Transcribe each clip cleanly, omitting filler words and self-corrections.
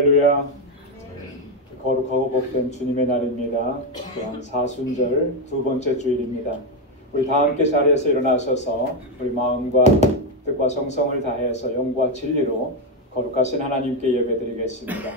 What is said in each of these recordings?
할렐루야. 거룩하고 복된 주님의 날입니다. 또한 사순절 두 번째 주일입니다. 우리 다 함께 자리에서 일어나셔서 우리 마음과 뜻과 정성을 다해서 영과 진리로 거룩하신 하나님께 예배드리겠습니다.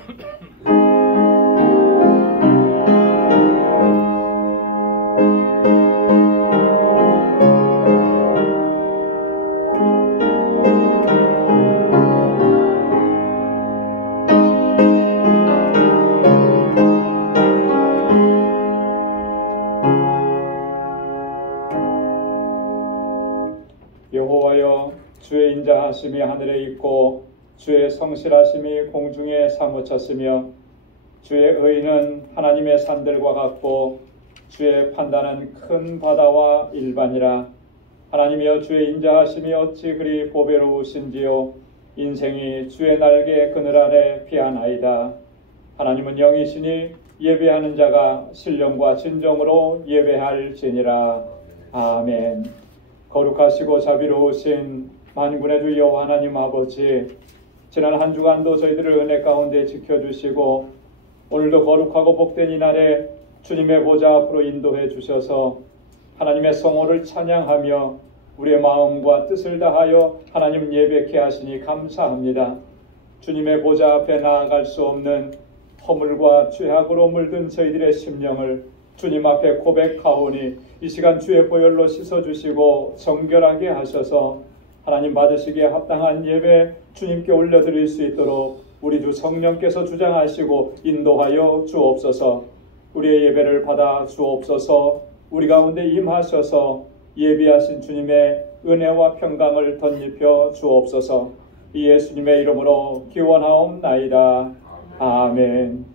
여호와여, 주의 인자하심이 하늘에 있고 주의 성실하심이 공중에 사무쳤으며 주의 의는 하나님의 산들과 같고 주의 판단은 큰 바다와 일반이라. 하나님이여, 주의 인자하심이 어찌 그리 보배로우신지요. 인생이 주의 날개 그늘 아래 피하나이다. 하나님은 영이시니 예배하는 자가 신령과 진정으로 예배할지니라. 아멘. 거룩하시고 자비로우신 만군의 주 여호와 하나님 아버지, 지난 한 주간도 저희들을 은혜 가운데 지켜주시고 오늘도 거룩하고 복된 이날에 주님의 보좌 앞으로 인도해 주셔서 하나님의 성호를 찬양하며 우리의 마음과 뜻을 다하여 하나님 예배케 하시니 감사합니다. 주님의 보좌 앞에 나아갈 수 없는 허물과 죄악으로 물든 저희들의 심령을 주님 앞에 고백하오니 이 시간 주의 보혈로 씻어주시고 정결하게 하셔서 하나님 받으시기에 합당한 예배 주님께 올려드릴 수 있도록 우리 주 성령께서 주장하시고 인도하여 주옵소서. 우리의 예배를 받아 주옵소서. 우리 가운데 임하셔서 예비하신 주님의 은혜와 평강을 덧입혀 주옵소서. 이 예수님의 이름으로 기원하옵나이다. 아멘.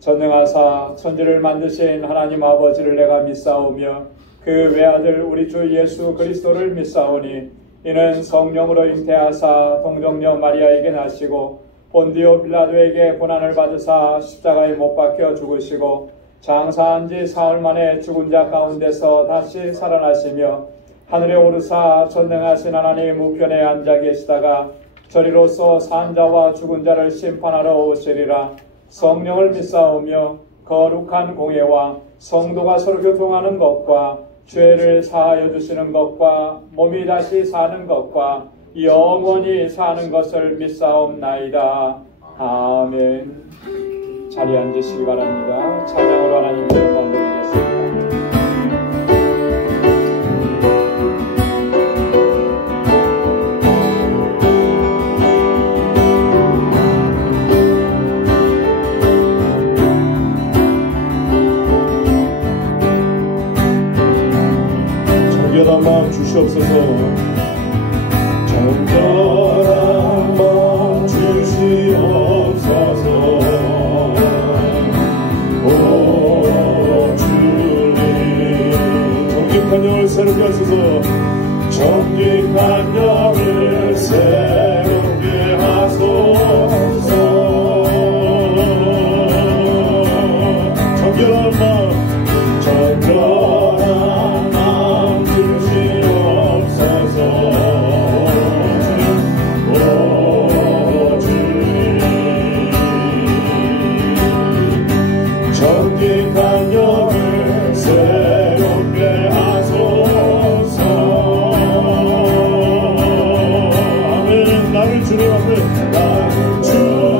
전능하사 천지를 만드신 하나님 아버지를 내가 믿사오며 그 외아들 우리 주 예수 그리스도를 믿사오니 이는 성령으로 잉태하사 동정녀 마리아에게 나시고 본디오 빌라도에게 고난을 받으사 십자가에 못 박혀 죽으시고 장사한 지 사흘 만에 죽은 자 가운데서 다시 살아나시며 하늘에 오르사 전능하신 하나님 우편에 앉아 계시다가 저리로서 산 자와 죽은 자를 심판하러 오시리라. 성령을 믿사오며 거룩한 공예와 성도가 서로 교통하는 것과 죄를 사하여 주시는 것과 몸이 다시 사는 것과 영원히 사는 것을 믿사옵나이다. 아멘. 자리에 앉으시기 바랍니다. 찬양으로 하나님께 영광 드리겠습니다. 정결한 마음 주시옵소서. 정결한 마음 주시옵소서. 오 주님, 정직한 영을 새롭게 하소서. 정직한 영을 새롭게 하소서. 정결한 마음, 정결한 마음 주시옵소서. 오 주님, 정직한 영을 새롭게 하소서. 아멘. 나를 주님 앞에, 나를 주님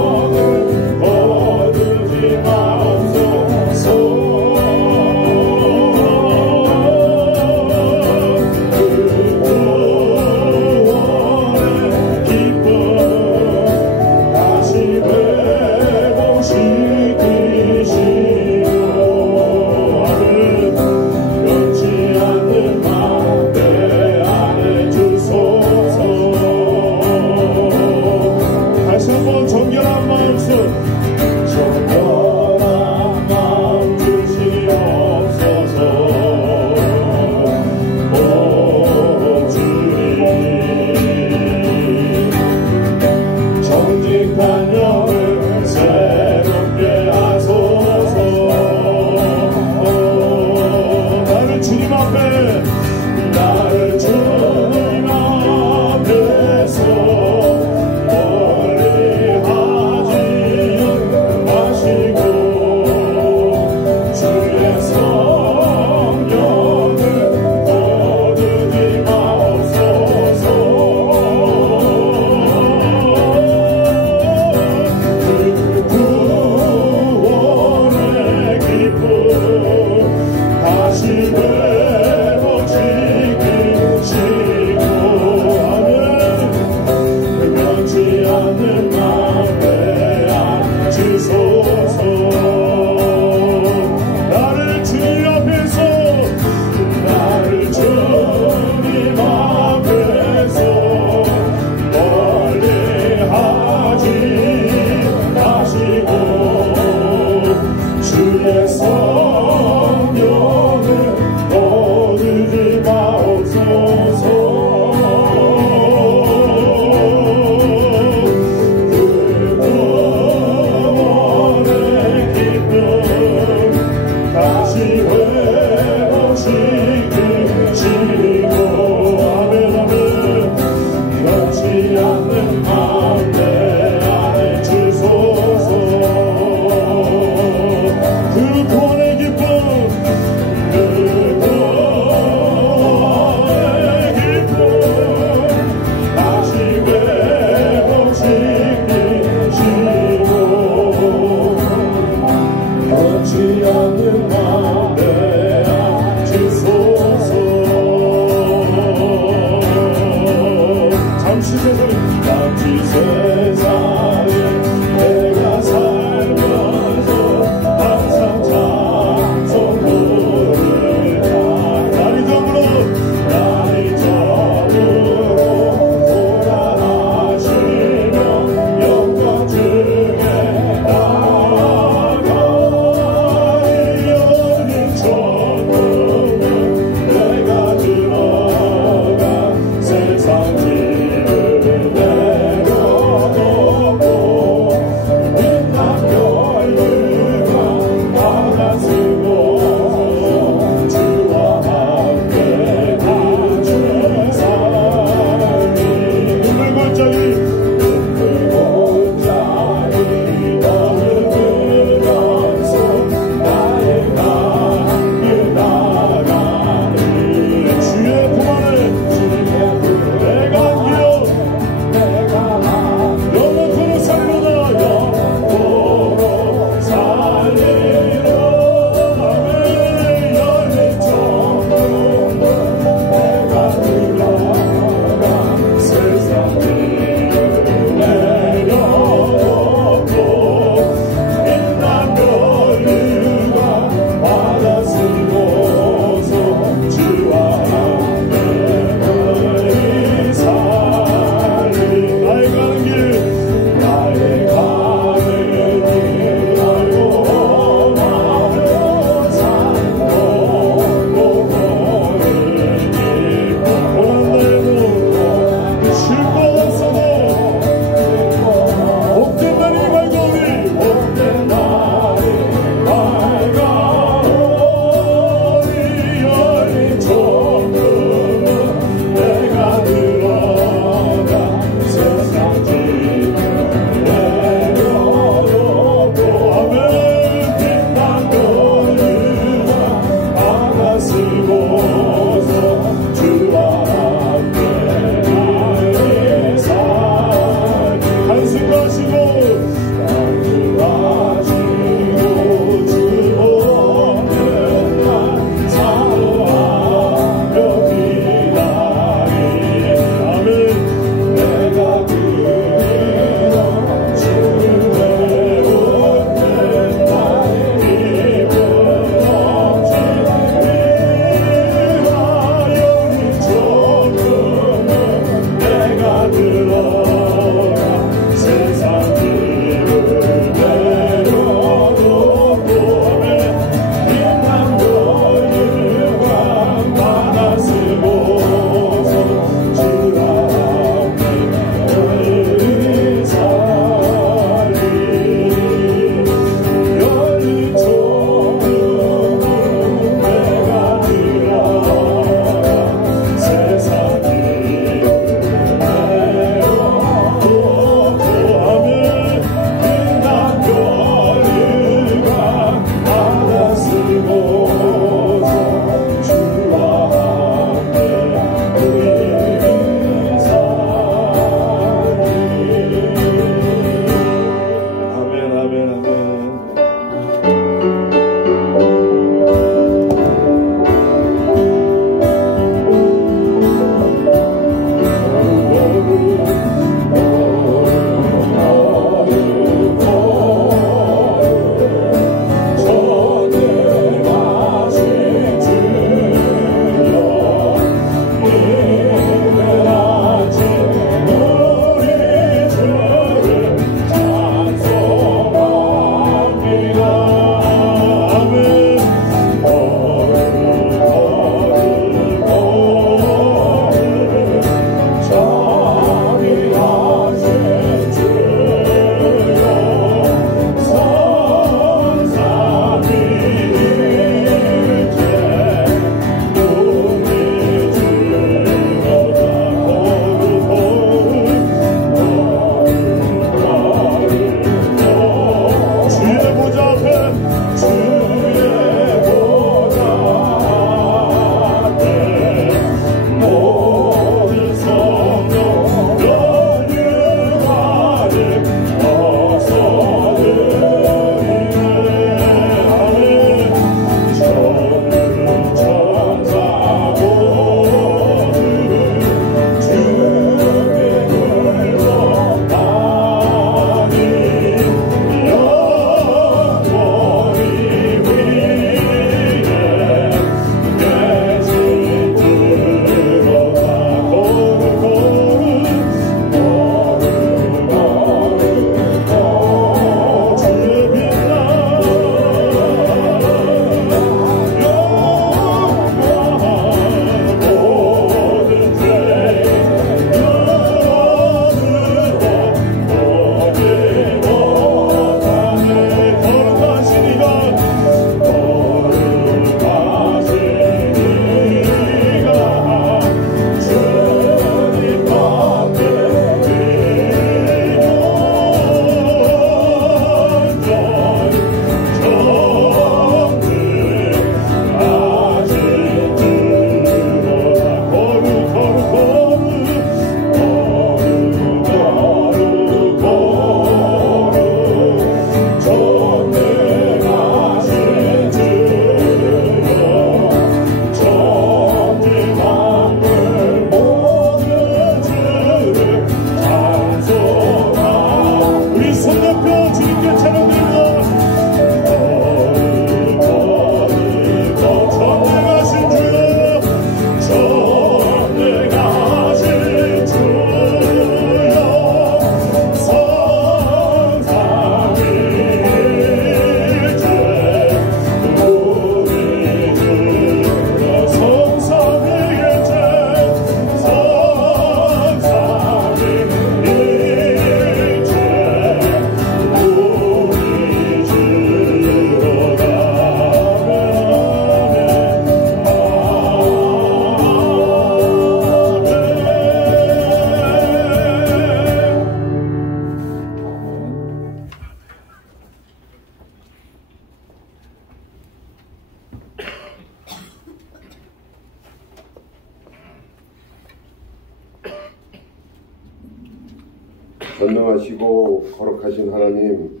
전능하시고 거룩하신 하나님,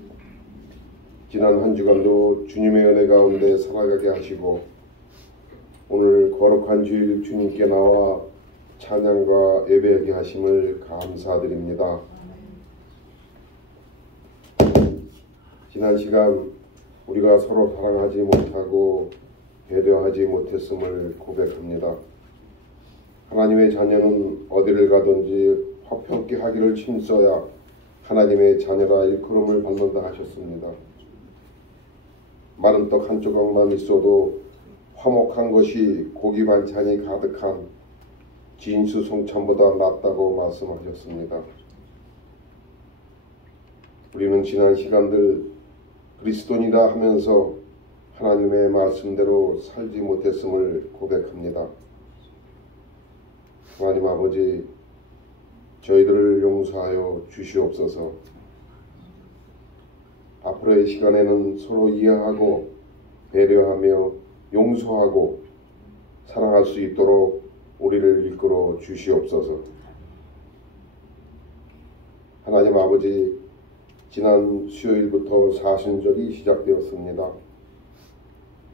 지난 한 주간도 주님의 은혜 가운데 살아가게 하시고 오늘 거룩한 주일 주님께 나와 찬양과 예배하게 하심을 감사드립니다. 지난 시간 우리가 서로 사랑하지 못하고 배려하지 못했음을 고백합니다. 하나님의 자녀는 어디를 가든지 화평케 하기를 힘써야 하나님의 자녀라 일컬음을 받는다 하셨습니다. 마른 떡 한 조각만 있어도 화목한 것이 고기 반찬이 가득한 진수성찬보다 낫다고 말씀하셨습니다. 우리는 지난 시간들 그리스도인이라 하면서 하나님의 말씀대로 살지 못했음을 고백합니다. 하나님 아버지, 저희들을 용서하여 주시옵소서. 앞으로의 시간에는 서로 이해하고 배려하며 용서하고 사랑할 수 있도록 우리를 이끌어 주시옵소서. 하나님 아버지, 지난 수요일부터 사순절이 시작되었습니다.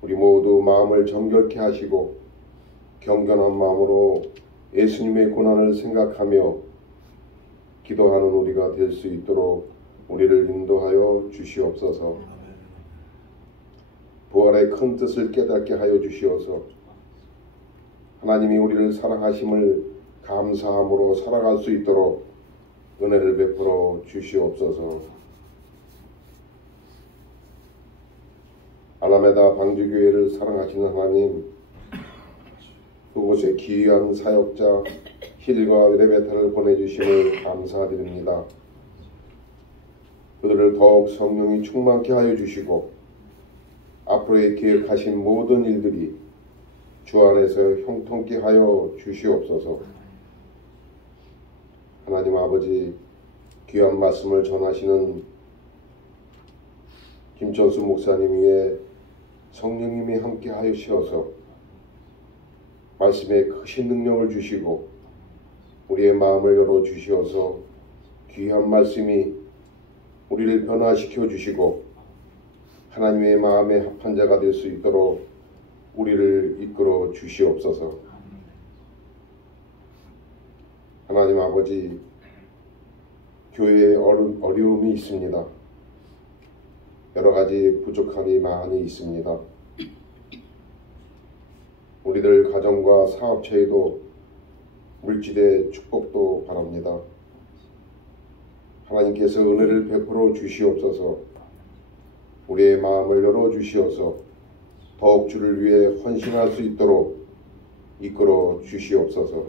우리 모두 마음을 정결케 하시고 경건한 마음으로 예수님의 고난을 생각하며 기도하는 우리가 될 수 있도록 우리를 인도하여 주시옵소서. 부활의 큰 뜻을 깨닫게 하여 주시어서 하나님이 우리를 사랑하심을 감사함으로 살아갈 수 있도록 은혜를 베풀어 주시옵소서. 알라메다 방주교회를 사랑하시는 하나님, 그곳에 귀한 사역자 힐과 레베타를 보내주심을 감사드립니다. 그들을 더욱 성령이 충만케 하여 주시고 앞으로의 계획하신 모든 일들이 주 안에서 형통케 하여 주시옵소서. 하나님 아버지, 귀한 말씀을 전하시는 김천수 목사님 위에 성령님이 함께 하시어서 말씀에 크신 능력을 주시고 우리의 마음을 열어 주시어서 귀한 말씀이 우리를 변화시켜 주시고 하나님의 마음에 합한 자가 될 수 있도록 우리를 이끌어 주시옵소서. 하나님 아버지, 교회에 어려움이 있습니다. 여러 가지 부족함이 많이 있습니다. 우리들 가정과 사업체에도 물질의 축복도 바랍니다. 하나님께서 은혜를 베풀어 주시옵소서. 우리의 마음을 열어 주시어서 더욱 주를 위해 헌신할 수 있도록 이끌어 주시옵소서.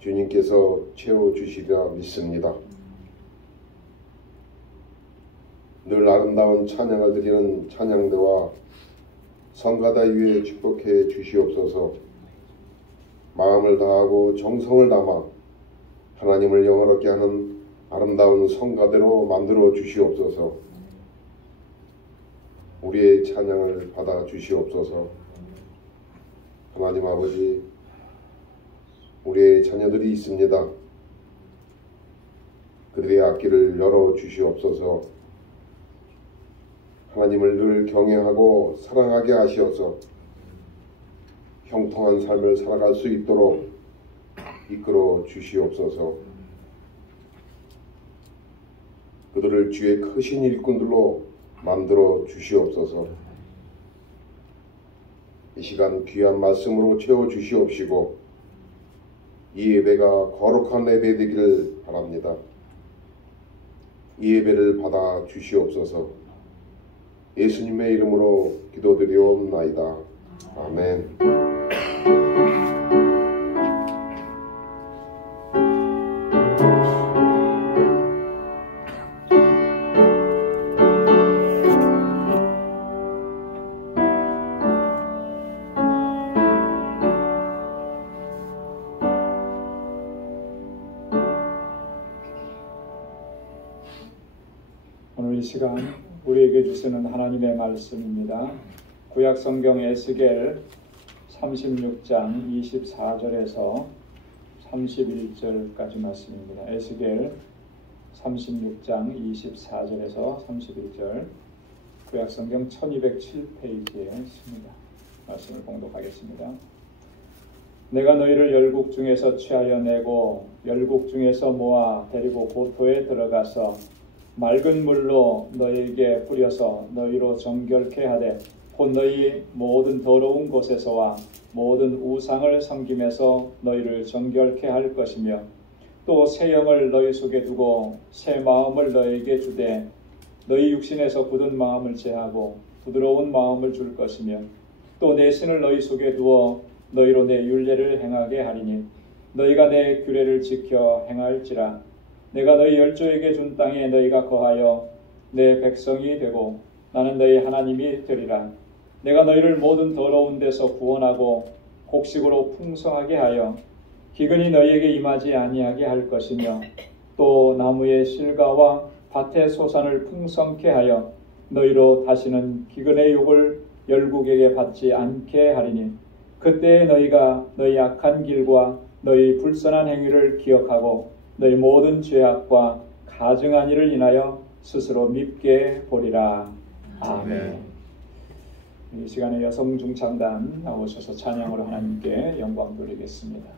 주님께서 채워주시리라 믿습니다. 늘 아름다운 찬양을 드리는 찬양대와 성가대 위에 축복해 주시옵소서. 마음을 다하고 정성을 담아 하나님을 영화롭게 하는 아름다운 성가대로 만들어 주시옵소서. 우리의 찬양을 받아 주시옵소서. 하나님 아버지, 우리의 자녀들이 있습니다. 그들의 앞길을 열어 주시옵소서. 하나님을 늘 경외하고 사랑하게 하시어서 형통한 삶을 살아갈 수 있도록 이끌어 주시옵소서. 그들을 주의 크신 일꾼들로 만들어 주시옵소서. 이 시간 귀한 말씀으로 채워 주시옵시고 이 예배가 거룩한 예배 되기를 바랍니다. 이 예배를 받아 주시옵소서. 예수님의 이름으로 기도드리옵나이다. 아멘. 오늘 이 시간 우리에게 주시는 하나님의 말씀입니다. 구약 성경 에스겔 36장 24절에서 31절까지 말씀입니다. 에스겔 36장 24절에서 31절, 구약성경 1207페이지에 있습니다. 말씀을 봉독하겠습니다. 내가 너희를 열국 중에서 취하여 내고 열국 중에서 모아 데리고 고토에 들어가서 맑은 물로 너희에게 뿌려서 너희로 정결케 하되 곧 너희 모든 더러운 곳에서와 모든 우상을 섬김에서 너희를 정결케 할 것이며 또 새 영을 너희 속에 두고 새 마음을 너희에게 주되 너희 육신에서 굳은 마음을 제하고 부드러운 마음을 줄 것이며 또 내 신을 너희 속에 두어 너희로 내 율례를 행하게 하리니 너희가 내 규례를 지켜 행할지라. 내가 너희 열조에게 준 땅에 너희가 거하여 내 백성이 되고 나는 너희 하나님이 되리라. 내가 너희를 모든 더러운 데서 구원하고 곡식으로 풍성하게 하여 기근이 너희에게 임하지 아니하게 할 것이며 또 나무의 실과와 밭의 소산을 풍성케 하여 너희로 다시는 기근의 욕을 열국에게 받지 않게 하리니 그때에 너희가 너희 악한 길과 너희 불선한 행위를 기억하고 너희 모든 죄악과 가증한 일을 인하여 스스로 밉게 보리라. 아멘. 이 시간에 여성 중창단 나오셔서 찬양으로 하나님께 영광 돌리겠습니다.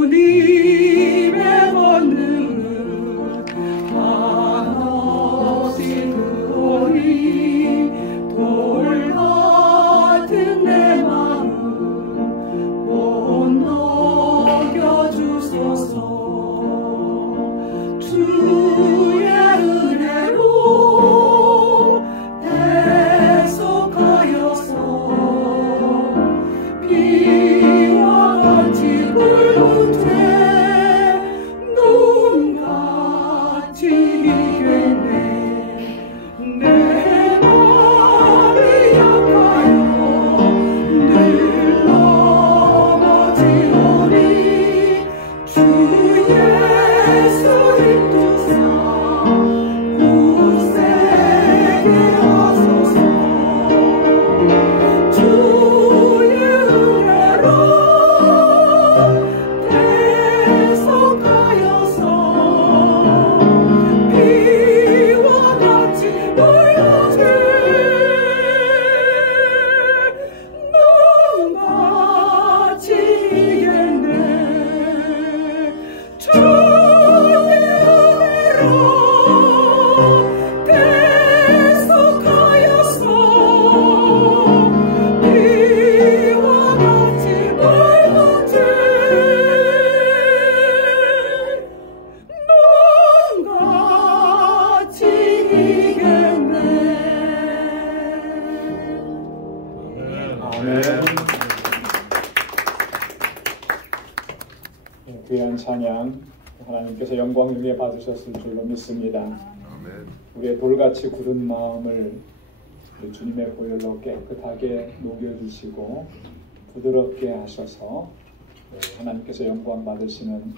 주님의 권능은 한없이 그 하나님께서 영광 중에 받으셨을 줄로 믿습니다. 아멘. 우리의 돌같이 굳은 마음을 우리 주님의 보혈로 깨끗하게 녹여주시고 부드럽게 하셔서 하나님께서 영광 받으시는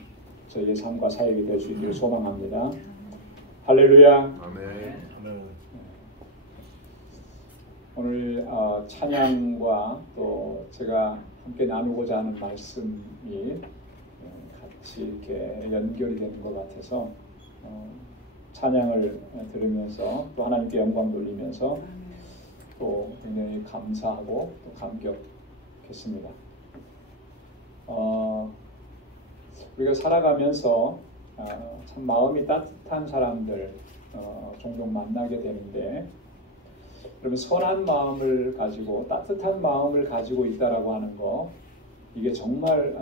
저희의 삶과 사역이 될 수 있기를 소망합니다. 할렐루야. 아멘. 오늘 찬양과 또 제가 함께 나누고자 하는 말씀이 같이 이렇게 연결이 되는 것 같아서 찬양을 들으면서 또 하나님께 영광 돌리면서 또 굉장히 감사하고 또 감격했습니다. 우리가 살아가면서 참 마음이 따뜻한 사람들 종종 만나게 되는데, 그러면 선한 마음을 가지고 따뜻한 마음을 가지고 있다라고 하는 거, 이게 정말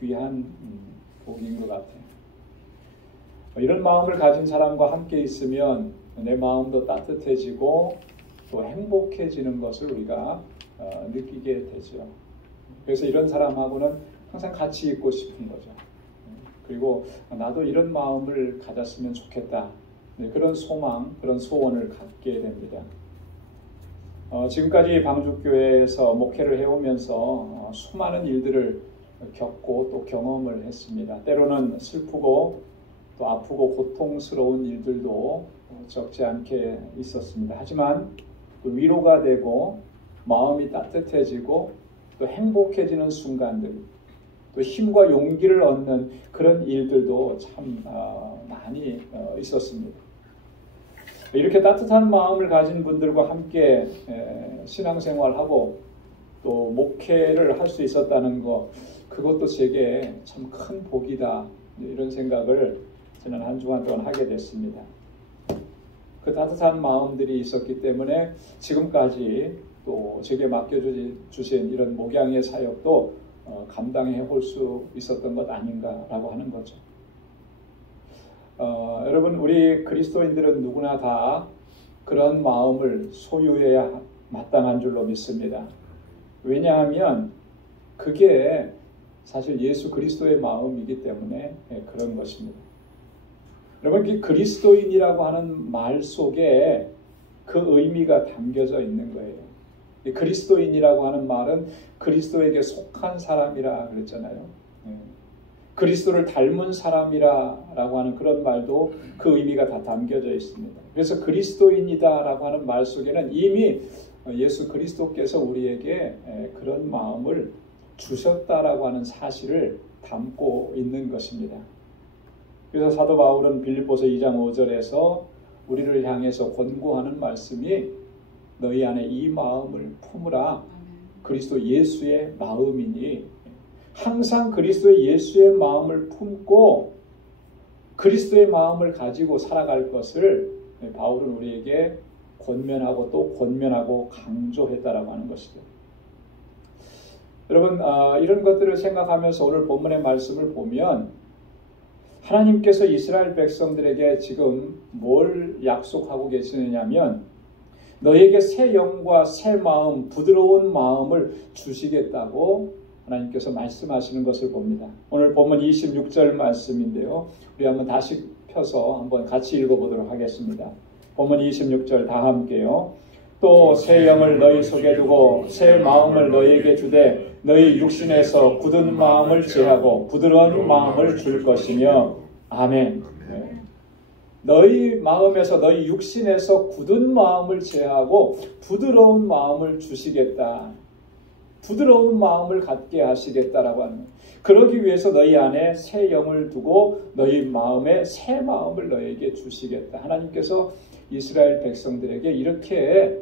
귀한 복인 것 같아요. 이런 마음을 가진 사람과 함께 있으면 내 마음도 따뜻해지고 또 행복해지는 것을 우리가 느끼게 되죠. 그래서 이런 사람하고는 항상 같이 있고 싶은 거죠. 그리고 나도 이런 마음을 가졌으면 좋겠다. 그런 소망, 그런 소원을 갖게 됩니다. 지금까지 방주교회에서 목회를 해오면서 수많은 일들을 겪고 또 경험을 했습니다. 때로는 슬프고 또 아프고 고통스러운 일들도 적지 않게 있었습니다. 하지만 또 위로가 되고 마음이 따뜻해지고 또 행복해지는 순간들, 또 힘과 용기를 얻는 그런 일들도 참 많이 있었습니다. 이렇게 따뜻한 마음을 가진 분들과 함께 신앙생활하고 또 목회를 할 수 있었다는 것, 그것도 제게 참 큰 복이다, 이런 생각을 지난 한 주간 동안 하게 됐습니다. 그 따뜻한 마음들이 있었기 때문에 지금까지 또 제게 맡겨주신 이런 목양의 사역도 감당해 올 수 있었던 것 아닌가라고 하는 거죠. 여러분, 우리 그리스도인들은 누구나 다 그런 마음을 소유해야 마땅한 줄로 믿습니다. 왜냐하면 그게 사실 예수 그리스도의 마음이기 때문에 그런 것입니다. 여러분, 이 그리스도인이라고 하는 말 속에 그 의미가 담겨져 있는 거예요. 이 그리스도인이라고 하는 말은 그리스도에게 속한 사람이라 그랬잖아요. 그리스도를 닮은 사람이라고 하는 그런 말도 그 의미가 다 담겨져 있습니다. 그래서 그리스도인이다라고 하는 말 속에는 이미 예수 그리스도께서 우리에게 그런 마음을 주셨다라고 하는 사실을 담고 있는 것입니다. 그래서 사도 바울은 빌립보서 2장 5절에서 우리를 향해서 권고하는 말씀이 너희 안에 이 마음을 품으라. 그리스도 예수의 마음이니, 항상 그리스도 예수의 마음을 품고 그리스도의 마음을 가지고 살아갈 것을 바울은 우리에게 권면하고 또 권면하고 강조했다라고 하는 것이죠. 여러분, 이런 것들을 생각하면서 오늘 본문의 말씀을 보면 하나님께서 이스라엘 백성들에게 지금 뭘 약속하고 계시느냐면 너에게 새 영과 새 마음, 부드러운 마음을 주시겠다고 하나님께서 말씀하시는 것을 봅니다. 오늘 본문 26절 말씀인데요. 우리 한번 다시 펴서 한번 같이 읽어보도록 하겠습니다. 본문 26절 다 함께요. 또 새 영을 너희 속에 두고 새 마음을 너희에게 주되 너희 육신에서 굳은 마음을 제하고 부드러운 마음을 줄 것이며. 아멘. 네. 너희 마음에서 너희 육신에서 굳은 마음을 제하고 부드러운 마음을 주시겠다. 부드러운 마음을 갖게 하시겠다라고 하는 거예요. 그러기 위해서 너희 안에 새 영을 두고 너희 마음에 새 마음을 너희에게 주시겠다. 하나님께서 이스라엘 백성들에게 이렇게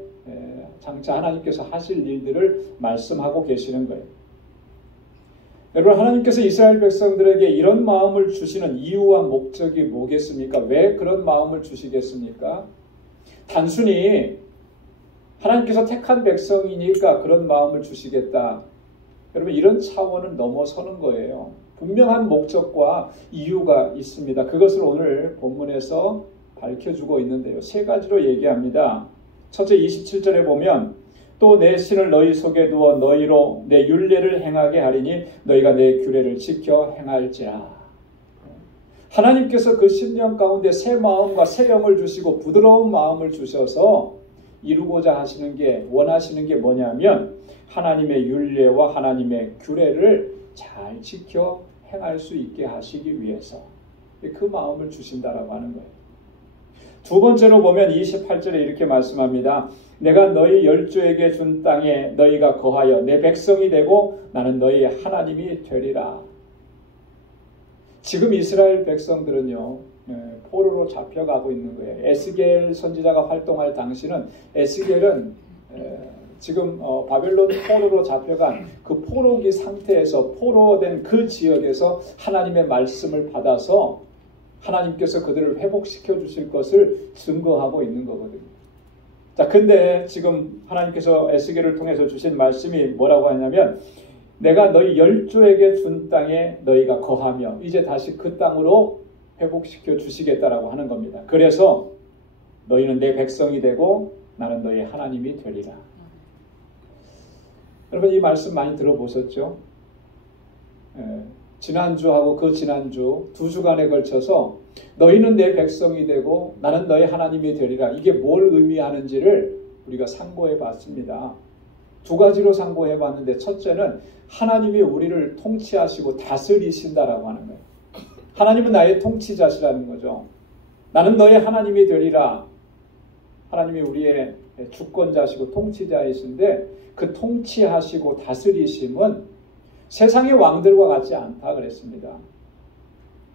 장차 하나님께서 하실 일들을 말씀하고 계시는 거예요. 여러분, 하나님께서 이스라엘 백성들에게 이런 마음을 주시는 이유와 목적이 뭐겠습니까? 왜 그런 마음을 주시겠습니까? 단순히 하나님께서 택한 백성이니까 그런 마음을 주시겠다. 여러분, 이런 차원을 넘어서는 거예요. 분명한 목적과 이유가 있습니다. 그것을 오늘 본문에서 밝혀주고 있는데요. 세 가지로 얘기합니다. 첫째 27절에 보면 또 내 신을 너희 속에 두어 너희로 내 율례를 행하게 하리니 너희가 내 규례를 지켜 행할지라. 하나님께서 그 심령 가운데 새 마음과 새 영을 주시고 부드러운 마음을 주셔서 이루고자 하시는 게, 원하시는 게 뭐냐면 하나님의 율례와 하나님의 규례를 잘 지켜 행할 수 있게 하시기 위해서 그 마음을 주신다라고 하는 거예요. 두 번째로 보면 28절에 이렇게 말씀합니다. 내가 너희 열조에게 준 땅에 너희가 거하여 내 백성이 되고 나는 너희의 하나님이 되리라. 지금 이스라엘 백성들은요, 포로로 잡혀가고 있는 거예요. 에스겔 선지자가 활동할 당시는 에스겔은 지금 바벨론 포로로 잡혀간 그 포로기 상태에서 포로된 그 지역에서 하나님의 말씀을 받아서 하나님께서 그들을 회복시켜 주실 것을 증거하고 있는 거거든요. 자, 근데 지금 하나님께서 에스겔을 통해서 주신 말씀이 뭐라고 하냐면 내가 너희 열조에게 준 땅에 너희가 거하며 이제 다시 그 땅으로 회복시켜 주시겠다라고 하는 겁니다. 그래서 너희는 내 백성이 되고 나는 너희의 하나님이 되리라. 여러분 이 말씀 많이 들어보셨죠? 지난주하고 그 지난주 두 주간에 걸쳐서 너희는 내 백성이 되고 나는 너희 하나님이 되리라. 이게 뭘 의미하는지를 우리가 상고해 봤습니다. 두 가지로 상고해 봤는데 첫째는 하나님이 우리를 통치하시고 다스리신다라고 하는 거예요. 하나님은 나의 통치자시라는 거죠. 나는 너의 하나님이 되리라. 하나님이 우리의 주권자시고 통치자이신데 그 통치하시고 다스리심은 세상의 왕들과 같지 않다 그랬습니다.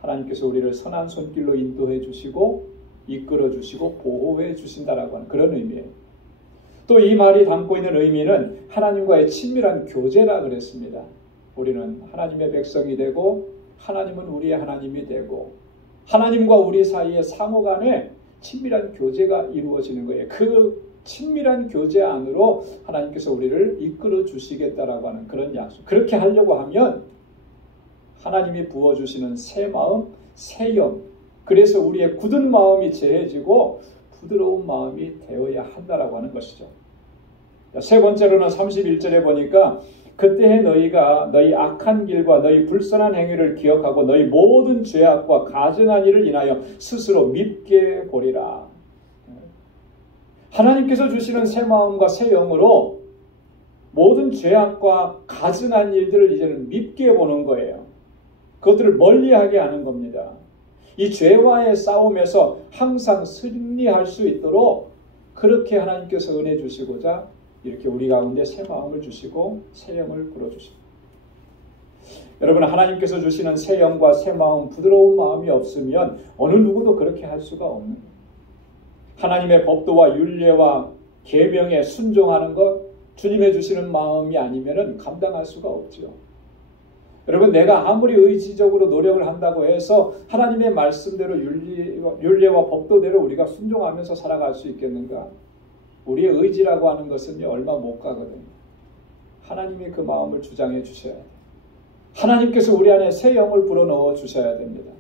하나님께서 우리를 선한 손길로 인도해 주시고 이끌어 주시고 보호해 주신다라고 하는 그런 의미예요. 또 이 말이 담고 있는 의미는 하나님과의 친밀한 교제라 그랬습니다. 우리는 하나님의 백성이 되고 하나님은 우리의 하나님이 되고 하나님과 우리 사이에 상호 간에 친밀한 교제가 이루어지는 거예요. 그 친밀한 교제 안으로 하나님께서 우리를 이끌어 주시겠다라고 하는 그런 약속. 그렇게 하려고 하면 하나님이 부어주시는 새 마음, 새 영. 그래서 우리의 굳은 마음이 제해지고 부드러운 마음이 되어야 한다라고 하는 것이죠. 세 번째로는 31절에 보니까 그때에 너희가 너희 악한 길과 너희 불선한 행위를 기억하고 너희 모든 죄악과 가증한 일을 인하여 스스로 밉게 보리라. 하나님께서 주시는 새 마음과 새 영으로 모든 죄악과 가증한 일들을 이제는 밉게 보는 거예요. 그것들을 멀리하게 하는 겁니다. 이 죄와의 싸움에서 항상 승리할 수 있도록 그렇게 하나님께서 은혜 주시고자 이렇게 우리 가운데 새 마음을 주시고 새 영을 불어주십니다. 여러분 하나님께서 주시는 새 영과 새 마음, 부드러운 마음이 없으면 어느 누구도 그렇게 할 수가 없는 거예요. 하나님의 법도와 율례와 계명에 순종하는 것, 주님의 주시는 마음이 아니면 감당할 수가 없죠. 여러분 내가 아무리 의지적으로 노력을 한다고 해서 하나님의 말씀대로 율례와 법도대로 우리가 순종하면서 살아갈 수 있겠는가? 우리의 의지라고 하는 것은 얼마 못 가거든요. 하나님이 그 마음을 주장해 주셔야 돼요. 하나님께서 우리 안에 새 영을 불어넣어 주셔야 됩니다.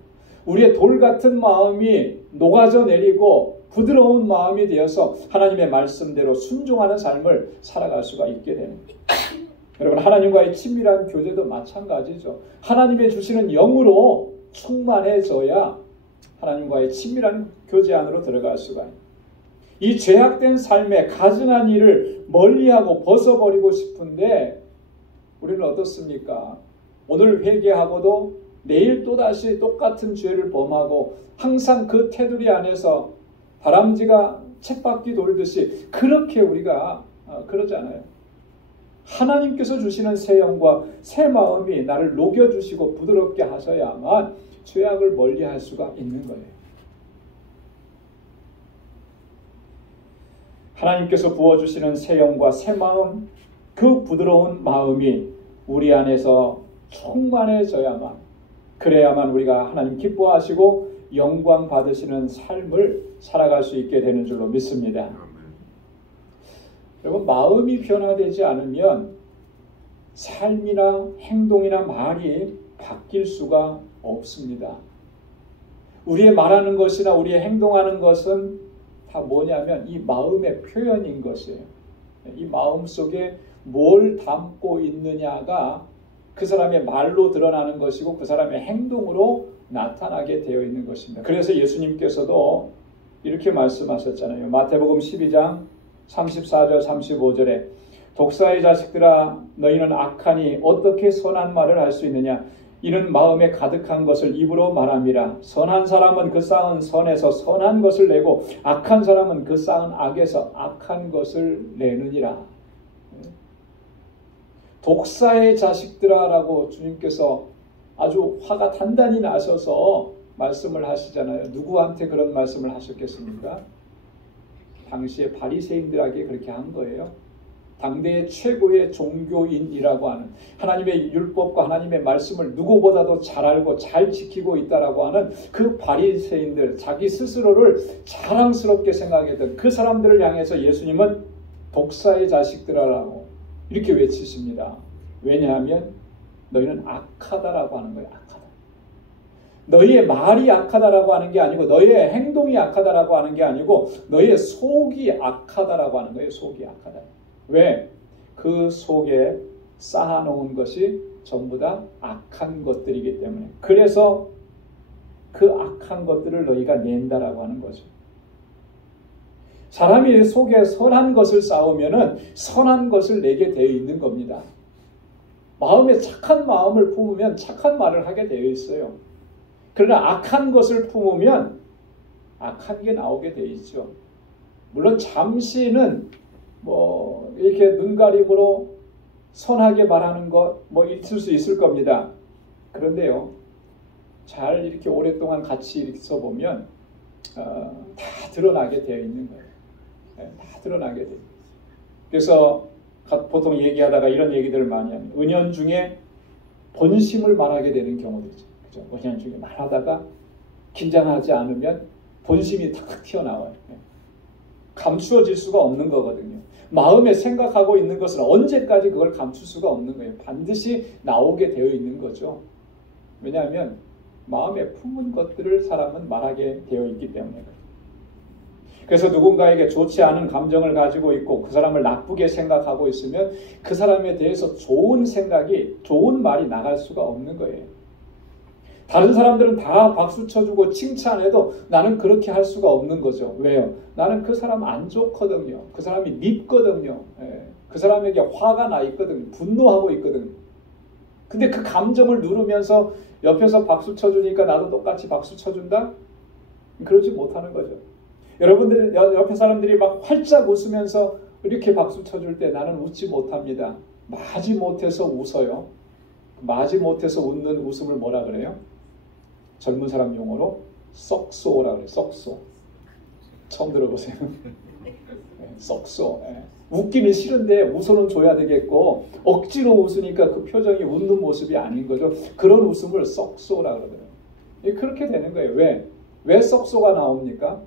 우리의 돌 같은 마음이 녹아져 내리고 부드러운 마음이 되어서 하나님의 말씀대로 순종하는 삶을 살아갈 수가 있게 됩니다. 여러분 하나님과의 친밀한 교제도 마찬가지죠. 하나님의 주시는 영으로 충만해져야 하나님과의 친밀한 교제 안으로 들어갈 수가 있습니다. 이 죄악된 삶에 가증한 일을 멀리하고 벗어버리고 싶은데 우리는 어떻습니까? 오늘 회개하고도 내일 또다시 똑같은 죄를 범하고 항상 그 테두리 안에서 다람쥐가 쳇바퀴 돌듯이 그렇게 우리가 그러잖아요. 하나님께서 주시는 새 영과 새 마음이 나를 녹여주시고 부드럽게 하셔야만 죄악을 멀리할 수가 있는 거예요. 하나님께서 부어주시는 새 영과 새 마음, 그 부드러운 마음이 우리 안에서 충만해져야만, 그래야만 우리가 하나님 기뻐하시고 영광 받으시는 삶을 살아갈 수 있게 되는 줄로 믿습니다. 여러분 마음이 변화되지 않으면 삶이나 행동이나 말이 바뀔 수가 없습니다. 우리의 말하는 것이나 우리의 행동하는 것은 다 뭐냐면 이 마음의 표현인 것이에요. 이 마음 속에 뭘 담고 있느냐가 그 사람의 말로 드러나는 것이고 그 사람의 행동으로 나타나게 되어 있는 것입니다. 그래서 예수님께서도 이렇게 말씀하셨잖아요. 마태복음 12장 34절 35절에 독사의 자식들아 너희는 악하니 어떻게 선한 말을 할 수 있느냐. 이는 마음에 가득한 것을 입으로 말함이라. 선한 사람은 그 쌓은 선에서 선한 것을 내고 악한 사람은 그 쌓은 악에서 악한 것을 내느니라. 독사의 자식들아 라고 주님께서 아주 화가 단단히 나셔서 말씀을 하시잖아요. 누구한테 그런 말씀을 하셨겠습니까? 당시에 바리새인들에게 그렇게 한 거예요. 당대의 최고의 종교인이라고 하는, 하나님의 율법과 하나님의 말씀을 누구보다도 잘 알고 잘 지키고 있다라고 하는 그 바리새인들, 자기 스스로를 자랑스럽게 생각했던 그 사람들을 향해서 예수님은 독사의 자식들아라고 이렇게 외치십니다. 왜냐하면 너희는 악하다라고 하는 거예요. 악하다. 너희의 말이 악하다라고 하는 게 아니고, 너희의 행동이 악하다라고 하는 게 아니고, 너희의 속이 악하다라고 하는 거예요. 속이 악하다. 왜? 그 속에 쌓아놓은 것이 전부 다 악한 것들이기 때문에. 그래서 그 악한 것들을 너희가 낸다라고 하는 거죠. 사람이 속에 선한 것을 쌓으면은 선한 것을 내게 되어 있는 겁니다. 마음에 착한 마음을 품으면 착한 말을 하게 되어 있어요. 그러나 악한 것을 품으면 악한 게 나오게 되어 있죠. 물론 잠시는 이렇게 눈가림으로 선하게 말하는 것 있을 수 있을 겁니다. 그런데요, 잘 이렇게 오랫동안 같이 이렇게 써보면 다 드러나게 되어 있는 거예요. 다 드러나게 돼요. 그래서 보통 얘기하다가 이런 얘기들을 많이 합니다. 은연중에 본심을 말하게 되는 경우도 있죠. 그죠? 은연중에 말하다가 긴장하지 않으면 본심이 탁 튀어나와요. 감추어질 수가 없는 거거든요. 마음에 생각하고 있는 것은 언제까지 그걸 감출 수가 없는 거예요. 반드시 나오게 되어 있는 거죠. 왜냐하면 마음에 품은 것들을 사람은 말하게 되어 있기 때문에. 그래서 누군가에게 좋지 않은 감정을 가지고 있고 그 사람을 나쁘게 생각하고 있으면 그 사람에 대해서 좋은 생각이, 좋은 말이 나갈 수가 없는 거예요. 다른 사람들은 다 박수 쳐주고 칭찬해도 나는 그렇게 할 수가 없는 거죠. 왜요? 나는 그 사람 안 좋거든요. 그 사람이 밉거든요. 그 사람에게 화가 나 있거든요. 분노하고 있거든요. 근데 그 감정을 누르면서 옆에서 박수 쳐주니까 나도 똑같이 박수 쳐준다? 그러지 못하는 거죠. 여러분들 옆에 사람들이 막 활짝 웃으면서 이렇게 박수 쳐줄 때 나는 웃지 못합니다. 마지 못해서 웃어요. 마지 못해서 웃는 웃음을 뭐라 그래요? 젊은 사람 용어로 썩소라 그래요. 썩소. 처음 들어보세요. 썩소. 웃기는 싫은데 웃어는 줘야 되겠고 억지로 웃으니까 그 표정이 웃는 모습이 아닌 거죠. 그런 웃음을 썩소라 그러더라고요. 그렇게 되는 거예요. 왜 썩소가 나옵니까?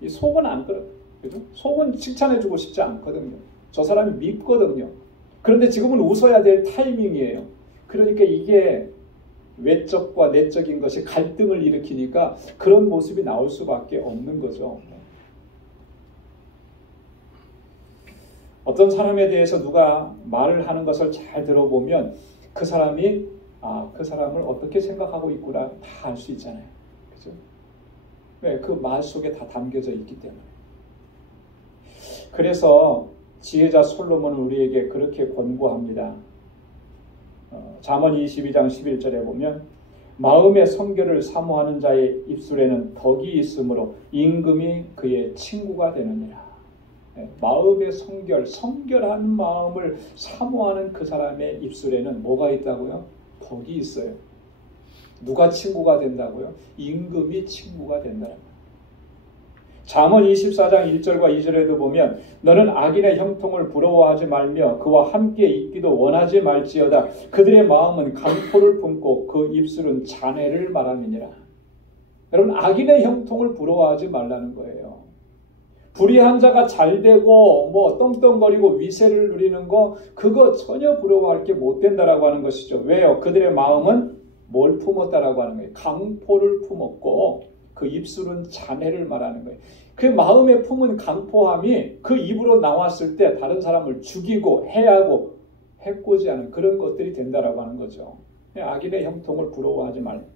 이 속은 안 그래요. 그죠? 속은 칭찬해주고 싶지 않거든요. 저 사람이 밉거든요. 그런데 지금은 웃어야 될 타이밍이에요. 그러니까 이게 외적과 내적인 것이 갈등을 일으키니까 그런 모습이 나올 수밖에 없는 거죠. 어떤 사람에 대해서 누가 말을 하는 것을 잘 들어보면 그 사람이 그 사람을 어떻게 생각하고 있구나 다 알 수 있잖아요. 그죠? 네, 그 말 속에 다 담겨져 있기 때문에. 그래서 지혜자 솔로몬은 우리에게 그렇게 권고합니다. 잠언 22장 11절에 보면 마음의 성결을 사모하는 자의 입술에는 덕이 있으므로 임금이 그의 친구가 되느니라. 마음의 성결한 마음을 사모하는 그 사람의 입술에는 뭐가 있다고요? 덕이 있어요. 누가 친구가 된다고요? 임금이 친구가 된다는 거예요. 잠언 24장 1절과 2절에도 보면 너는 악인의 형통을 부러워하지 말며 그와 함께 있기도 원하지 말지어다. 그들의 마음은 강포를 품고 그 입술은 잔해를 말함이니라. 여러분, 악인의 형통을 부러워하지 말라는 거예요. 불의한 자가 잘 되고 떵떵거리고 위세를 누리는 거 그거 전혀 부러워할 게 못 된다라고 하는 것이죠. 왜요? 그들의 마음은 뭘 품었다라고 하는 거예요. 강포를 품었고 그 입술은 잔해를 말하는 거예요. 그 마음에 품은 강포함이 그 입으로 나왔을 때 다른 사람을 죽이고 해하고 해코지 하는 그런 것들이 된다라고 하는 거죠. 악인의 형통을 부러워하지 말고.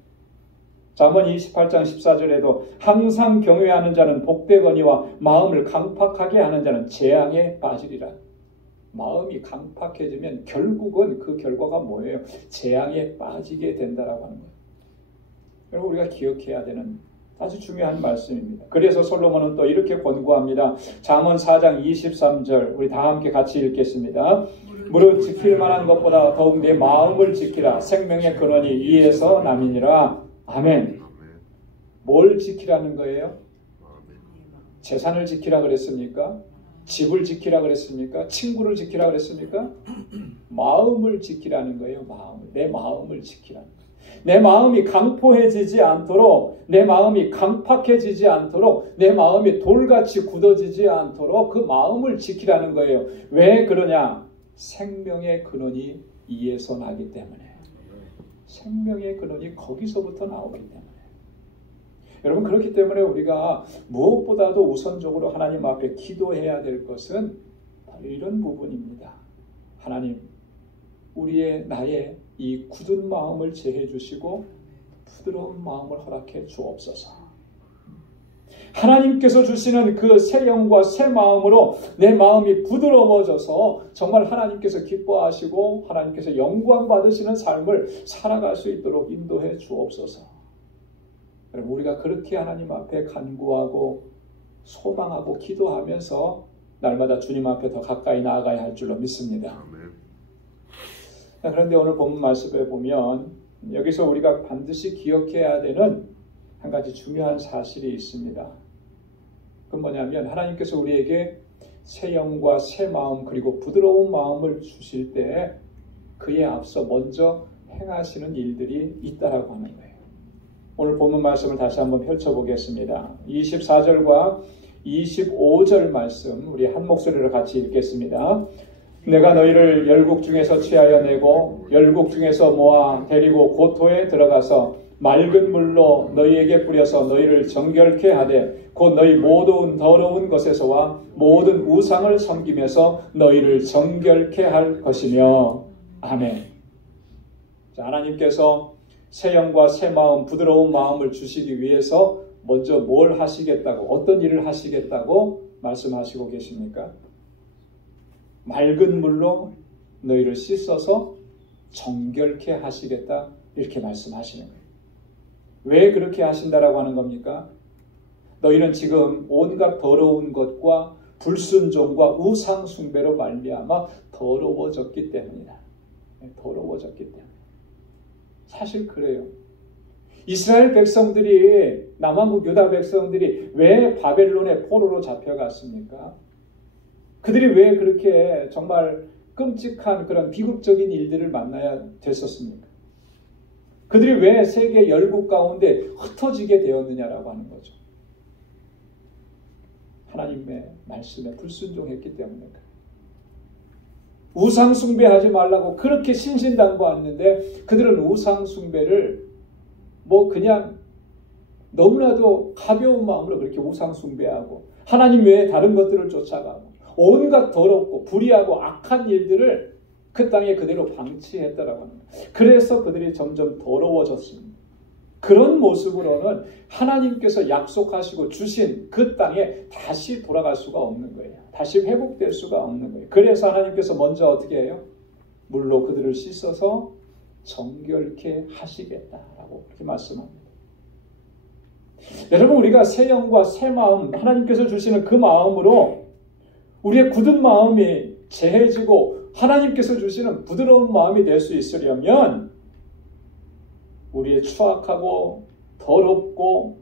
잠언 28장 14절에도 항상 경외하는 자는 복되거니와 마음을 강팍하게 하는 자는 재앙에 빠지리라. 마음이 강팍해지면 결국은 그 결과가 뭐예요? 재앙에 빠지게 된다라고 하는 거예요. 여러분, 우리가 기억해야 되는 아주 중요한 말씀입니다. 그래서 솔로몬은 또 이렇게 권고합니다. 잠언 4장 23절 우리 다 함께 같이 읽겠습니다. 무릇 지킬 만한 것보다 더욱 내 마음을 지키라. 생명의 근원이 이에서 남이니라. 아멘. 뭘 지키라는 거예요? 재산을 지키라 그랬습니까? 집을 지키라 그랬습니까? 친구를 지키라 그랬습니까? 마음을 지키라는 거예요. 내 마음을 지키라는 거예요. 내 마음이 강포해지지 않도록, 내 마음이 강팍해지지 않도록, 내 마음이 돌같이 굳어지지 않도록 그 마음을 지키라는 거예요. 왜 그러냐? 생명의 근원이 이에서 나기 때문에. 생명의 근원이 거기서부터 나오기 때문에. 여러분, 그렇기 때문에 우리가 무엇보다도 우선적으로 하나님 앞에 기도해야 될 것은 바로 이런 부분입니다. 하나님, 나의 이 굳은 마음을 제해 주시고 부드러운 마음을 허락해 주옵소서. 하나님께서 주시는 그 새 영과 새 마음으로 내 마음이 부드러워져서 정말 하나님께서 기뻐하시고 하나님께서 영광 받으시는 삶을 살아갈 수 있도록 인도해 주옵소서. 여러분, 우리가 그렇게 하나님 앞에 간구하고 소망하고 기도하면서 날마다 주님 앞에 더 가까이 나아가야 할 줄로 믿습니다. 그런데 오늘 본문 말씀에 보면 여기서 우리가 반드시 기억해야 되는 한 가지 중요한 사실이 있습니다. 그건 뭐냐면 하나님께서 우리에게 새 영과 새 마음 그리고 부드러운 마음을 주실 때 그에 앞서 먼저 행하시는 일들이 있다라고 하는 거예요. 오늘 본문 말씀을 다시 한번 펼쳐보겠습니다. 24절과 25절 말씀 우리 한 목소리로 같이 읽겠습니다. 내가 너희를 열국 중에서 취하여 내고 열국 중에서 모아 데리고 고토에 들어가서 맑은 물로 너희에게 뿌려서 너희를 정결케 하되 곧 너희 모든 더러운 것에서와 모든 우상을 섬기면서 너희를 정결케 할 것이며. 아멘. 자, 하나님께서 새 영과 새 마음, 부드러운 마음을 주시기 위해서 먼저 뭘 하시겠다고, 어떤 일을 하시겠다고 말씀하시고 계십니까? 맑은 물로 너희를 씻어서 정결케 하시겠다, 이렇게 말씀하시는 거예요. 왜 그렇게 하신다라고 하는 겁니까? 너희는 지금 온갖 더러운 것과 불순종과 우상 숭배로 말미암아 더러워졌기 때문이다. 더러워졌기 때문에. 사실 그래요. 이스라엘 백성들이, 남한국 유다 백성들이 왜 바벨론의 포로로 잡혀갔습니까? 그들이 왜 그렇게 정말 끔찍한 그런 비극적인 일들을 만나야 됐었습니까? 그들이 왜 세계 열국 가운데 흩어지게 되었느냐라고 하는 거죠. 하나님의 말씀에 불순종했기 때문입니다. 우상 숭배하지 말라고 그렇게 신신당부했는데 그들은 우상 숭배를 그냥 너무나도 가벼운 마음으로 그렇게 우상 숭배하고 하나님 외에 다른 것들을 쫓아가고 온갖 더럽고 불의하고 악한 일들을 그 땅에 그대로 방치했다라고 합니다. 그래서 그들이 점점 더러워졌습니다. 그런 모습으로는 하나님께서 약속하시고 주신 그 땅에 다시 돌아갈 수가 없는 거예요. 다시 회복될 수가 없는 거예요. 그래서 하나님께서 먼저 어떻게 해요? 물로 그들을 씻어서 정결케 하시겠다라고 그렇게 말씀합니다. 여러분, 우리가 새 영과 새 마음, 하나님께서 주시는 그 마음으로 우리의 굳은 마음이 재해지고 하나님께서 주시는 부드러운 마음이 될 수 있으려면 우리의 추악하고 더럽고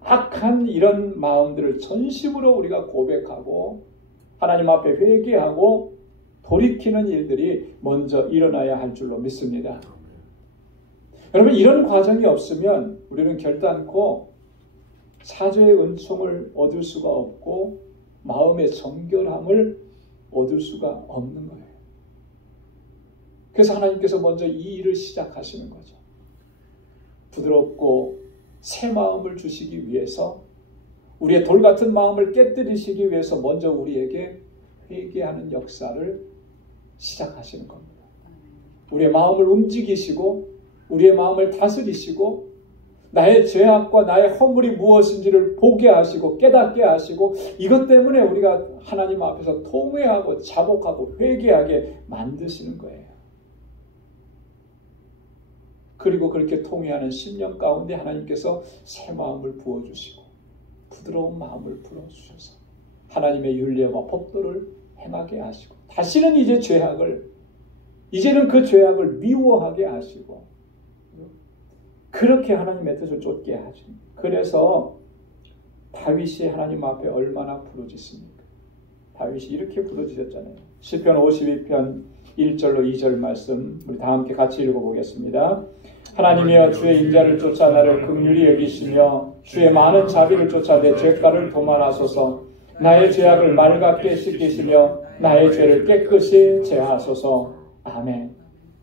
악한 이런 마음들을 전심으로 우리가 고백하고 하나님 앞에 회개하고 돌이키는 일들이 먼저 일어나야 할 줄로 믿습니다. 여러분, 이런 과정이 없으면 우리는 결단코 사죄의 은총을 얻을 수가 없고 마음의 정결함을 얻을 수가 없는 거예요. 그래서 하나님께서 먼저 이 일을 시작하시는 거죠. 부드럽고 새 마음을 주시기 위해서, 우리의 돌같은 마음을 깨뜨리시기 위해서 먼저 우리에게 회개하는 역사를 시작하시는 겁니다. 우리의 마음을 움직이시고 우리의 마음을 다스리시고 나의 죄악과 나의 허물이 무엇인지를 보게 하시고 깨닫게 하시고 이것 때문에 우리가 하나님 앞에서 통회하고 자복하고 회개하게 만드시는 거예요. 그리고 그렇게 통회하는 심령 가운데 하나님께서 새 마음을 부어주시고 부드러운 마음을 불어주셔서 하나님의 율례와 법도를 행하게 하시고 다시는 이제는 그 죄악을 미워하게 하시고 그렇게 하나님의 뜻을 쫓게 하십니다. 그래서 다윗이 하나님 앞에 얼마나 부르짖습니까? 다윗이 이렇게 부르짖었잖아요. 시편 52편 1절로 2절 말씀 우리 다 함께 같이 읽어보겠습니다. 하나님이여 주의 인자를 쫓아 나를 긍휼히 여기시며 주의 많은 자비를 쫓아 내 죄가를 도말하소서. 나의 죄악을 맑게 씻기시며 나의 죄를 깨끗이 제하소서. 아멘.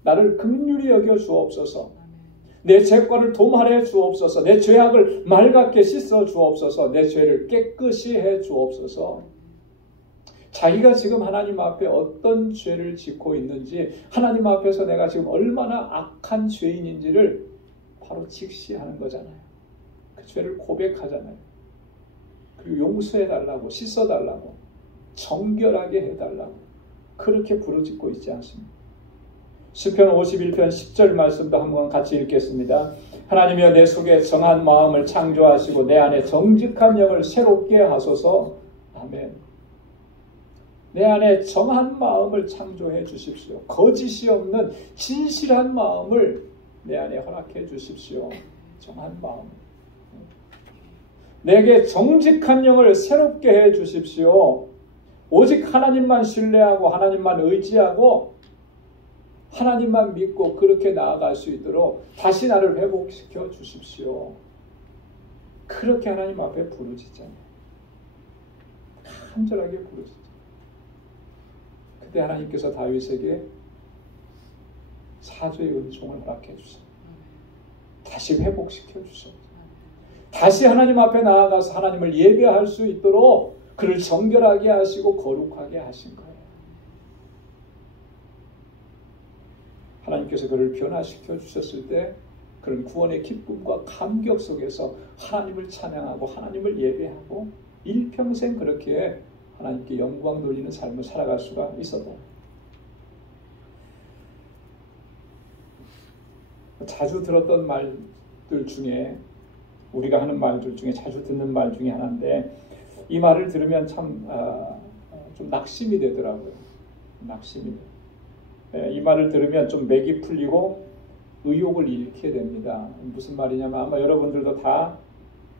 나를 긍휼히 여겨 주옵소서. 내 죄과를 도말해 주옵소서. 내 죄악을 맑게 씻어 주옵소서. 내 죄를 깨끗이 해 주옵소서. 자기가 지금 하나님 앞에 어떤 죄를 짓고 있는지 하나님 앞에서 내가 지금 얼마나 악한 죄인인지를 바로 직시하는 거잖아요. 그 죄를 고백하잖아요. 그리고 용서해달라고 씻어달라고 정결하게 해달라고 그렇게 부르짖고 있지 않습니까? 시편 51편 10절 말씀도 한번 같이 읽겠습니다. 하나님이여 내 속에 정한 마음을 창조하시고 내 안에 정직한 영을 새롭게 하소서. 아멘. 내 안에 정한 마음을 창조해 주십시오. 거짓이 없는 진실한 마음을 내 안에 허락해 주십시오. 정한 마음. 내게 정직한 영을 새롭게 해 주십시오. 오직 하나님만 신뢰하고 하나님만 의지하고 하나님만 믿고 그렇게 나아갈 수 있도록 다시 나를 회복시켜 주십시오. 그렇게 하나님 앞에 부르짖잖아요. 간절하게 부르짖죠. 그때 하나님께서 다윗에게 사죄의 은총을 허락해 주세요. 다시 회복시켜 주세요. 다시 하나님 앞에 나아가서 하나님을 예배할 수 있도록 그를 정결하게 하시고 거룩하게 하신 거예요. 하나님께서 그를 변화시켜 주셨을 때 그런 구원의 기쁨과 감격 속에서 하나님을 찬양하고 하나님을 예배하고 일평생 그렇게 하나님께 영광 돌리는 삶을 살아갈 수가 있었다. 자주 들었던 말들 중에 우리가 하는 말들 중에 자주 듣는 말 중에 하나인데 이 말을 들으면 참 좀 낙심이 되더라고요. 낙심이 돼요. 이 말을 들으면 좀 맥이 풀리고 의욕을 잃게 됩니다. 무슨 말이냐면 아마 여러분들도 다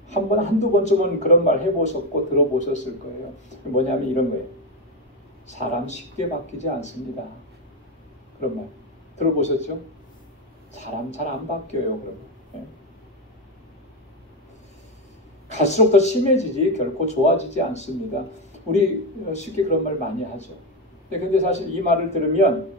한 번, 한두 번쯤은 그런 말 해보셨고 들어보셨을 거예요. 뭐냐면 이런 거예요. 사람 쉽게 바뀌지 않습니다. 그런 말 들어보셨죠? 사람 잘 안 바뀌어요. 그러면 갈수록 더 심해지지 결코 좋아지지 않습니다. 우리 쉽게 그런 말 많이 하죠. 근데 사실 이 말을 들으면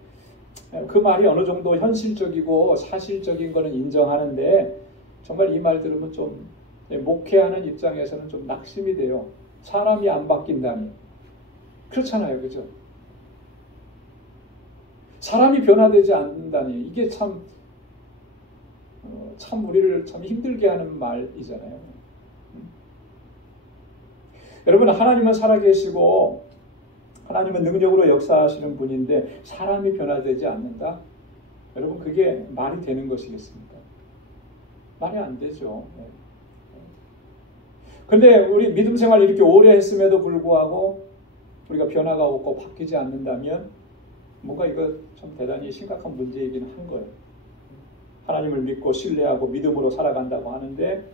그 말이 어느 정도 현실적이고 사실적인 거는 인정하는데 정말 이 말 들으면 좀 목회하는 입장에서는 좀 낙심이 돼요. 사람이 안 바뀐다니. 그렇잖아요. 그죠? 사람이 변화되지 않는다니. 이게 참 우리를 참 힘들게 하는 말이잖아요. 여러분 하나님은 살아계시고 하나님은 능력으로 역사하시는 분인데 사람이 변화되지 않는다? 여러분 그게 말이 되는 것이겠습니까? 말이 안 되죠. 근데 우리 믿음 생활 이렇게 오래 했음에도 불구하고 우리가 변화가 없고 바뀌지 않는다면 뭔가 이거 참 대단히 심각한 문제이긴 한 거예요. 하나님을 믿고 신뢰하고 믿음으로 살아간다고 하는데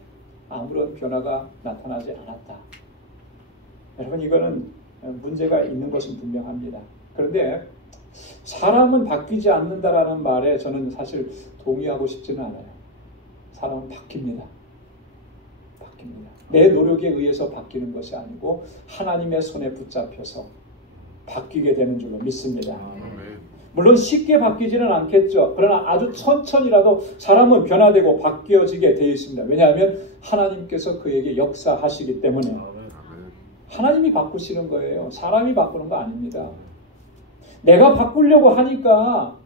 아무런 변화가 나타나지 않았다. 여러분 이거는 문제가 있는 것은 분명합니다. 그런데 사람은 바뀌지 않는다라는 말에 저는 사실 동의하고 싶지는 않아요. 사람은 바뀝니다. 바뀝니다. 내 노력에 의해서 바뀌는 것이 아니고 하나님의 손에 붙잡혀서 바뀌게 되는 줄로 믿습니다. 물론 쉽게 바뀌지는 않겠죠. 그러나 아주 천천히라도 사람은 변화되고 바뀌어지게 되어 있습니다. 왜냐하면 하나님께서 그에게 역사하시기 때문에 하나님이 바꾸시는 거예요. 사람이 바꾸는 거 아닙니다. 내가 바꾸려고 하니까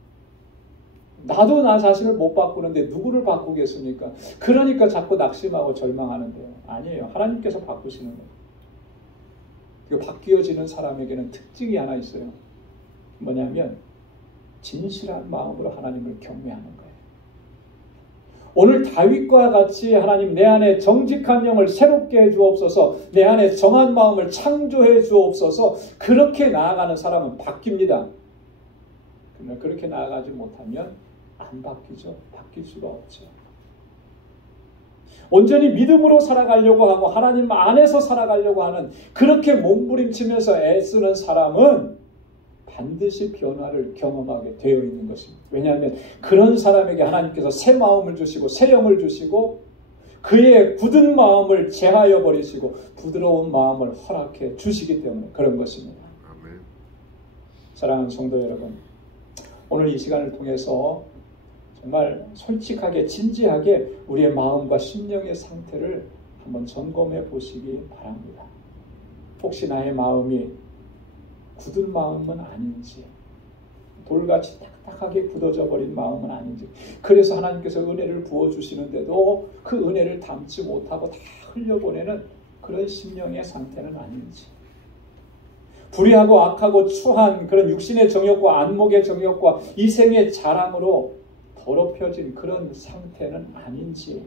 나도 나 자신을 못 바꾸는데 누구를 바꾸겠습니까? 그러니까 자꾸 낙심하고 절망하는데요. 아니에요. 하나님께서 바꾸시는 거예요. 바뀌어지는 사람에게는 특징이 하나 있어요. 뭐냐면 진실한 마음으로 하나님을 경외하는 거예요. 오늘 다윗과 같이 하나님 내 안에 정직한 영을 새롭게 해 주옵소서, 내 안에 정한 마음을 창조해 주옵소서, 그렇게 나아가는 사람은 바뀝니다. 그러나 그렇게 나아가지 못하면 안 바뀌죠. 바뀔 수가 없죠. 온전히 믿음으로 살아가려고 하고 하나님 안에서 살아가려고 하는, 그렇게 몸부림치면서 애쓰는 사람은 반드시 변화를 경험하게 되어 있는 것입니다. 왜냐하면 그런 사람에게 하나님께서 새 마음을 주시고 새 영을 주시고 그의 굳은 마음을 제하여 버리시고 부드러운 마음을 허락해 주시기 때문에 그런 것입니다. 아멘. 사랑하는 성도 여러분, 오늘 이 시간을 통해서 정말 솔직하게 진지하게 우리의 마음과 심령의 상태를 한번 점검해 보시기 바랍니다. 혹시 나의 마음이 굳은 마음은 아닌지, 돌같이 딱딱하게 굳어져 버린 마음은 아닌지, 그래서 하나님께서 은혜를 부어주시는데도 그 은혜를 담지 못하고 다 흘려보내는 그런 심령의 상태는 아닌지, 불의하고 악하고 추한 그런 육신의 정욕과 안목의 정욕과 이생의 자랑으로 더럽혀진 그런 상태는 아닌지,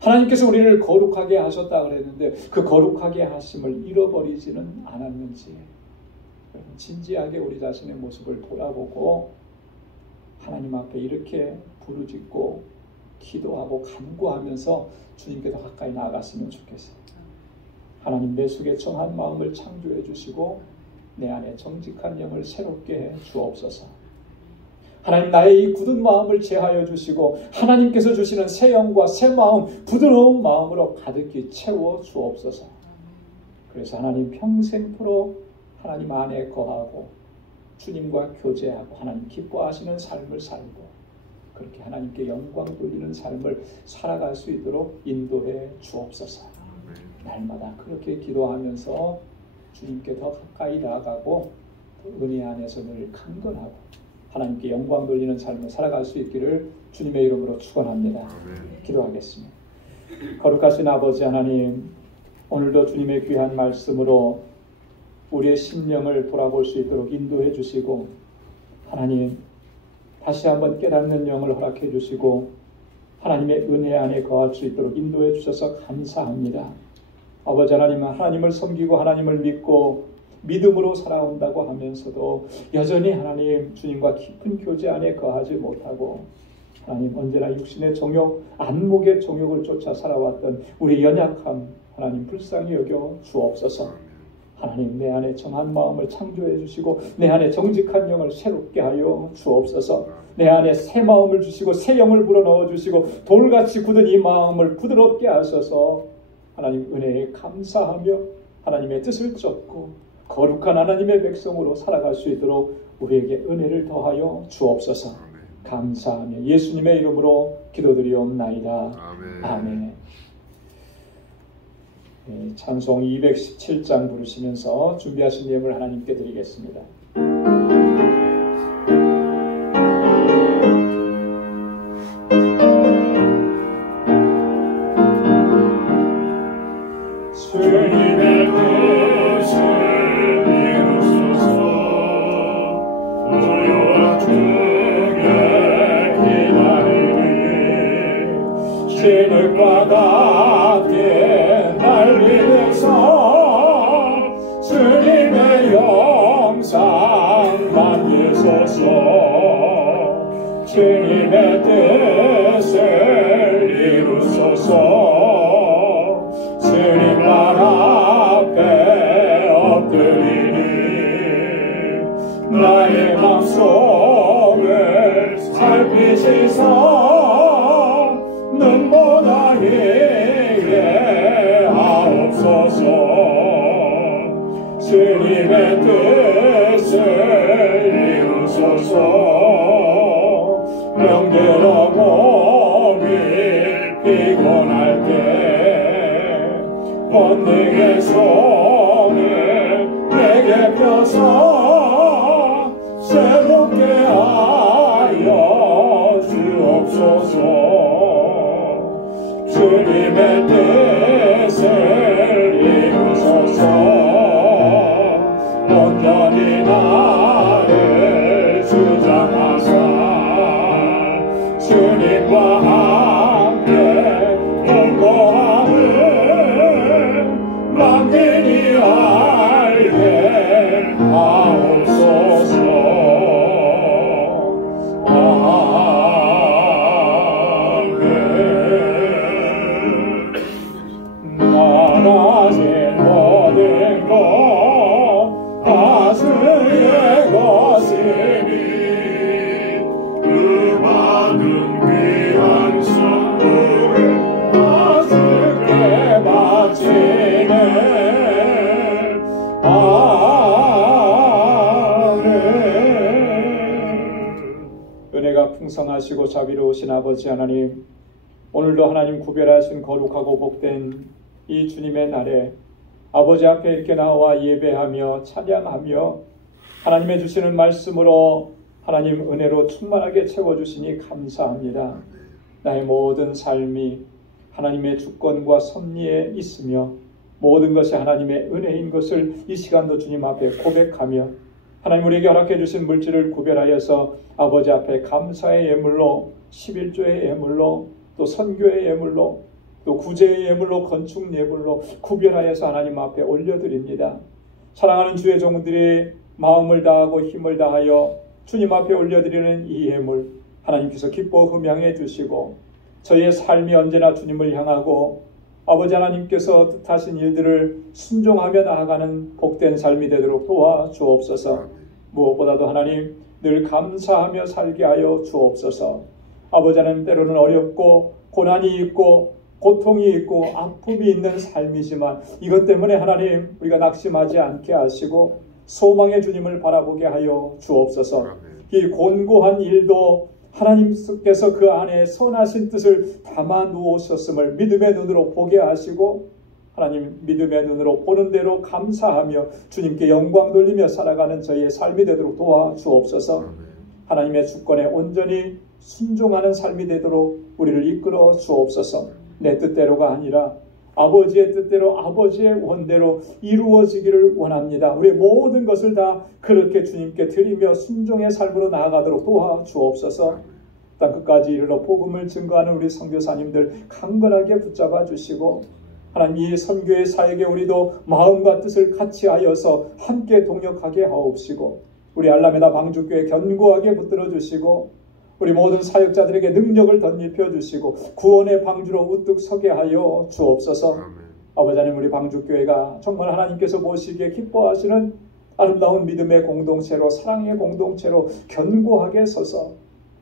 하나님께서 우리를 거룩하게 하셨다 그랬는데 그 거룩하게 하심을 잃어버리지는 않았는지, 진지하게 우리 자신의 모습을 돌아보고 하나님 앞에 이렇게 부르짖고 기도하고 간구하면서 주님께서 가까이 나아갔으면 좋겠어요. 하나님, 내 속에 정한 마음을 창조해 주시고 내 안에 정직한 영을 새롭게 해 주옵소서. 하나님, 나의 이 굳은 마음을 제하여 주시고 하나님께서 주시는 새 영과 새 마음, 부드러운 마음으로 가득히 채워 주옵소서. 그래서 하나님 평생토록 하나님 안에 거하고 주님과 교제하고 하나님 기뻐하시는 삶을 살고 그렇게 하나님께 영광 돌리는 삶을 살아갈 수 있도록 인도해 주옵소서. 날마다 그렇게 기도하면서 주님께 더 가까이 나아가고 은혜 안에서 늘 강건하고 하나님께 영광 돌리는 삶을 살아갈 수 있기를 주님의 이름으로 축원합니다. 기도하겠습니다. 거룩하신 아버지 하나님, 오늘도 주님의 귀한 말씀으로 우리의 심령을 돌아볼 수 있도록 인도해 주시고 하나님, 다시 한번 깨닫는 영을 허락해 주시고 하나님의 은혜 안에 거할 수 있도록 인도해 주셔서 감사합니다. 아버지 하나님, 하나님을 섬기고 하나님을 믿고 믿음으로 살아온다고 하면서도 여전히 하나님 주님과 깊은 교제 안에 거하지 못하고 하나님 언제나 육신의 정욕, 안목의 정욕을 쫓아 살아왔던 우리 연약함 하나님 불쌍히 여겨 주옵소서. 하나님, 내 안에 정한 마음을 창조해 주시고 내 안에 정직한 영을 새롭게 하여 주옵소서. 내 안에 새 마음을 주시고 새 영을 불어넣어 주시고 돌같이 굳은 이 마음을 부드럽게 하셔서 하나님 은혜에 감사하며 하나님의 뜻을 쫓고 거룩한 하나님의 백성으로 살아갈 수 있도록 우리에게 은혜를 더하여 주옵소서. 감사하며 예수님의 이름으로 기도드리옵나이다. 아멘. 네, 찬송 217장 부르시면서 준비하신 예물 하나님께 드리겠습니다. 주님의 뜻을 진흙과 같게 날 위해서 주님의 영상 만드소서. 주님의 뜻을 이루소서. 주님 나라 앞에 엎드리니 나의 맘속을 살피시소. 눈보다 희게 하옵소서. 주님의 뜻을 이루소서. 병들어 몸이 피곤할 때 권능의 손을 내게 펴서 새롭게 하여 주옵소서. 주님의 뜻을 이루소서. 온전히 나를 주장하사 주님과 함께 공고함을 만민이 알게 하옵소서. 아멘. 나라진 모든 것 다스의 것이니 그 받은 귀한 선물을 다스게 바치네. 은혜가 풍성하시고 자비로우신 아버지 하나님, 오늘도 하나님 구별하신 거룩하고 복된 이 주님의 날에 아버지 앞에 이렇게 나와 예배하며 찬양하며 하나님의 주시는 말씀으로 하나님 은혜로 충만하게 채워주시니 감사합니다. 나의 모든 삶이 하나님의 주권과 섭리에 있으며 모든 것이 하나님의 은혜인 것을 이 시간도 주님 앞에 고백하며 하나님 우리에게 허락해 주신 물질을 구별하여서 아버지 앞에 감사의 예물로, 11조의 예물로, 또 선교의 예물로, 또 구제의 예물로, 건축 예물로 구별하여서 하나님 앞에 올려드립니다. 사랑하는 주의 종들이 마음을 다하고 힘을 다하여 주님 앞에 올려드리는 이 예물 하나님께서 기뻐 흠양해 주시고 저희의 삶이 언제나 주님을 향하고 아버지 하나님께서 뜻하신 일들을 순종하며 나아가는 복된 삶이 되도록 도와주옵소서. 무엇보다도 하나님 늘 감사하며 살게 하여 주옵소서. 아버지 하나님 때로는 어렵고 고난이 있고 고통이 있고 아픔이 있는 삶이지만 이것 때문에 하나님 우리가 낙심하지 않게 하시고 소망의 주님을 바라보게 하여 주옵소서. 이 곤고한 일도 하나님께서 그 안에 선하신 뜻을 담아 놓으셨음을 믿음의 눈으로 보게 하시고 하나님 믿음의 눈으로 보는 대로 감사하며 주님께 영광 돌리며 살아가는 저희의 삶이 되도록 도와주옵소서. 하나님의 주권에 온전히 순종하는 삶이 되도록 우리를 이끌어 주옵소서. 내 뜻대로가 아니라 아버지의 뜻대로 아버지의 원대로 이루어지기를 원합니다. 우리의 모든 것을 다 그렇게 주님께 드리며 순종의 삶으로 나아가도록 도와주옵소서. 땅 끝까지 이르러 복음을 증거하는 우리 선교사님들 강건하게 붙잡아 주시고 하나님 이 선교의 사역에 우리도 마음과 뜻을 같이 하여서 함께 동역하게 하옵시고 우리 알라메다 방주교회 견고하게 붙들어 주시고 우리 모든 사역자들에게 능력을 덧입혀 주시고 구원의 방주로 우뚝 서게 하여 주옵소서. 아버지 하나님 우리 방주교회가 정말 하나님께서 보시기에 기뻐하시는 아름다운 믿음의 공동체로 사랑의 공동체로 견고하게 서서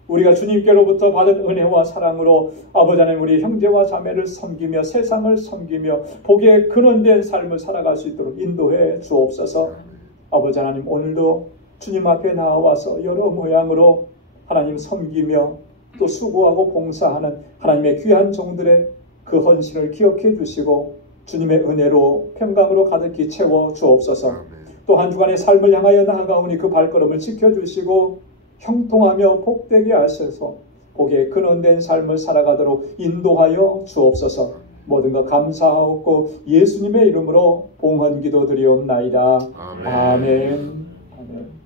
우리가 주님께로부터 받은 은혜와 사랑으로 아버지 하나님 우리 형제와 자매를 섬기며 세상을 섬기며 복에 근원된 삶을 살아갈 수 있도록 인도해 주옵소서. 아버지 하나님 오늘도 주님 앞에 나와서 여러 모양으로 하나님 섬기며 또 수고하고 봉사하는 하나님의 귀한 종들의 그 헌신을 기억해 주시고 주님의 은혜로 평강으로 가득히 채워 주옵소서. 또 한 주간의 삶을 향하여 나아가오니 그 발걸음을 지켜주시고 형통하며 복되게 하셔서 복에 근원된 삶을 살아가도록 인도하여 주옵소서. 모든 것 감사하옵고 예수님의 이름으로 봉헌기도 드리옵나이다. 아멘. 아멘.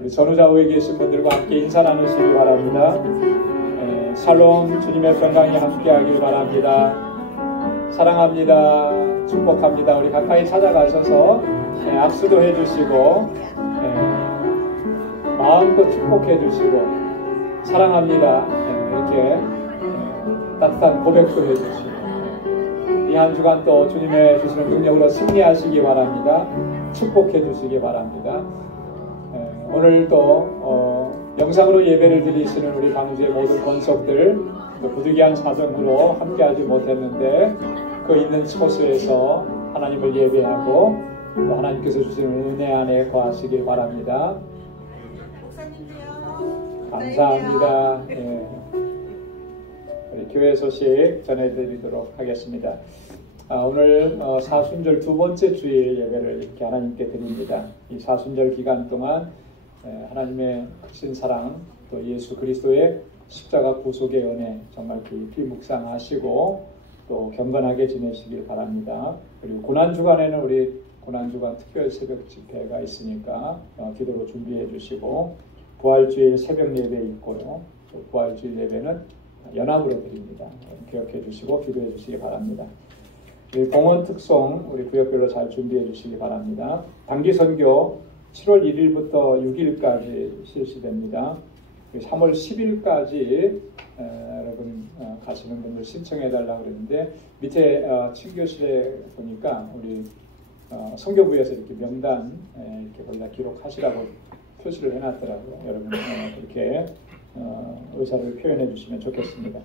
우리 전후좌우에 계신 분들과 함께 인사 나누시기 바랍니다. 샬롬 주님의 평강이 함께하길 바랍니다. 사랑합니다. 축복합니다. 우리 가까이 찾아가셔서 악수도 해주시고 마음껏 축복해 주시고 사랑합니다. 이렇게 따뜻한 고백도 해주시고 이 한 주간 또 주님의 주시는 능력으로 승리하시기 바랍니다. 축복해 주시기 바랍니다. 오늘 또 영상으로 예배를 드리시는 우리 방주의 모든 권속들 부득이한 사정으로 함께하지 못했는데 그 있는 곳에서 하나님을 예배하고 또 하나님께서 주시는 은혜 안에 거하시길 바랍니다. 감사합니다. 예. 우리 교회 소식 전해드리도록 하겠습니다. 오늘 사순절 두 번째 주일 예배를 이렇게 하나님께 드립니다. 이 사순절 기간 동안 하나님의 크신 사랑, 또 예수 그리스도의 십자가 구속의 은혜 정말 깊이 묵상하시고 또 경건하게 지내시길 바랍니다. 그리고 고난주간에는 우리 고난주간 특별 새벽 집회가 있으니까 기도로 준비해 주시고, 부활주일 새벽 예배 있고요. 또 부활주일 예배는 연합으로 드립니다. 기억해 주시고 기도해 주시기 바랍니다. 공원 특송 우리 구역별로 잘 준비해 주시기 바랍니다. 단기 선교 7월 1일부터 6일까지 실시됩니다. 3월 10일까지 여러분 가시는 분들 신청해 달라고 그랬는데, 밑에 친교실에 보니까 우리 선교부에서 이렇게 명단 이렇게 거기다 기록하시라고 표시를 해놨더라고요. 여러분 그렇게 의사를 표현해 주시면 좋겠습니다.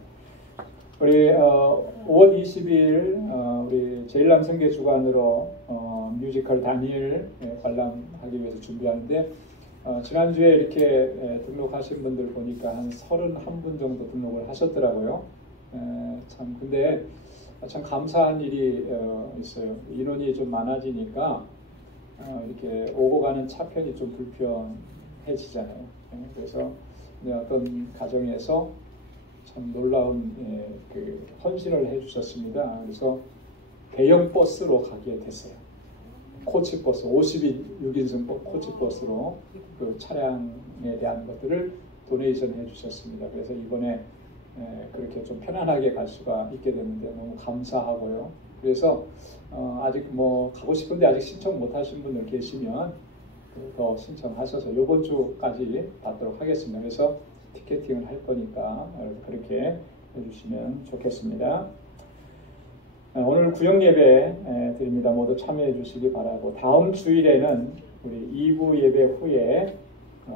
우리 5월 20일 우리 제일남 선교 주간으로 뮤지컬 다니엘 관람하기 위해서 준비하는데, 지난주에 이렇게 등록하신 분들 보니까 한 31분 정도 등록을 하셨더라고요. 참 근데 참 감사한 일이 있어요. 인원이 좀 많아지니까 이렇게 오고 가는 차편이 좀 불편해지잖아요. 그래서 어떤 가정에서 참 놀라운 그 헌신을 해주셨습니다. 그래서 대형 버스로 가게 됐어요. 코치버스, 56인승 코치버스로 그 차량에 대한 것들을 도네이션 해주셨습니다. 그래서 이번에 그렇게 좀 편안하게 갈 수가 있게 됐는데 너무 감사하고요. 그래서 아직 뭐 가고 싶은데 아직 신청 못 하신 분들 계시면 더 신청하셔서 이번 주까지 받도록 하겠습니다. 그래서 티켓팅을 할 거니까 그렇게 해주시면 좋겠습니다. 오늘 구역 예배 드립니다. 모두 참여해 주시기 바라고, 다음 주일에는 우리 2부 예배 후에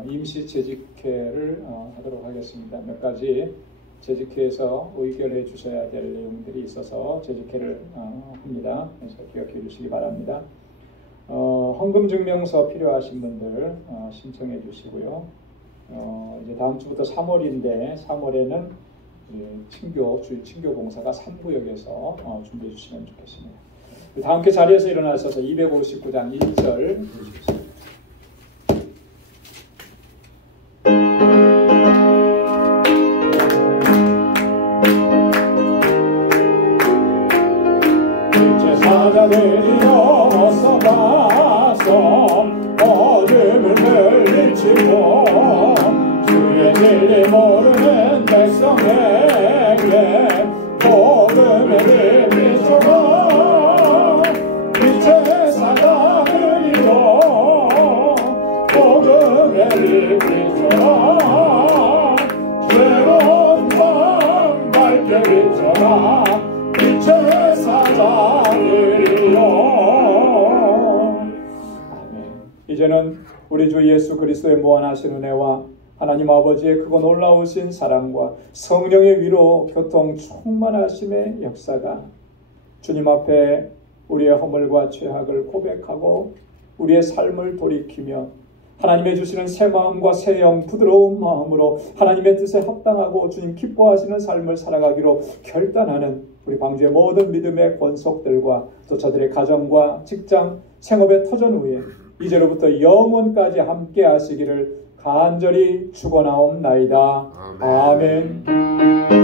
임시 재직회를 하도록 하겠습니다. 몇 가지 재직회에서 의결해 주셔야 될 내용들이 있어서 재직회를 합니다. 그래서 기억해 주시기 바랍니다. 헌금 증명서 필요하신 분들 신청해 주시고요. 이제 다음 주부터 3월인데 3월에는 주일 친교 봉사가 3구역에서 준비해 주시면 좋겠습니다. 다 함께 자리에서 일어나셔서 259장 1절 보십시오. 사자들이 넘어서 가서 어둠을 물리치고 주의 진리 모르는 백성에게 복음의 빛 비춰라. 빛의 사자들이여 복음의 빛 비춰라. 새로운 밤 밝게 비춰라. 빛의 사자들이여. 이제는 우리 주 예수 그리스도의 무한하신 은혜와 하나님 아버지의 크고 놀라우신 사랑과 성령의 위로 교통 충만하심의 역사가 주님 앞에 우리의 허물과 죄악을 고백하고 우리의 삶을 돌이키며 하나님의 주시는 새 마음과 새 영 부드러운 마음으로 하나님의 뜻에 합당하고 주님 기뻐하시는 삶을 살아가기로 결단하는 우리 광주의 모든 믿음의 권속들과 또 저들의 가정과 직장, 생업의 터전 위에 이제로부터 영원까지 함께 하시기를 간절히 축원하옵나이다. 아멘.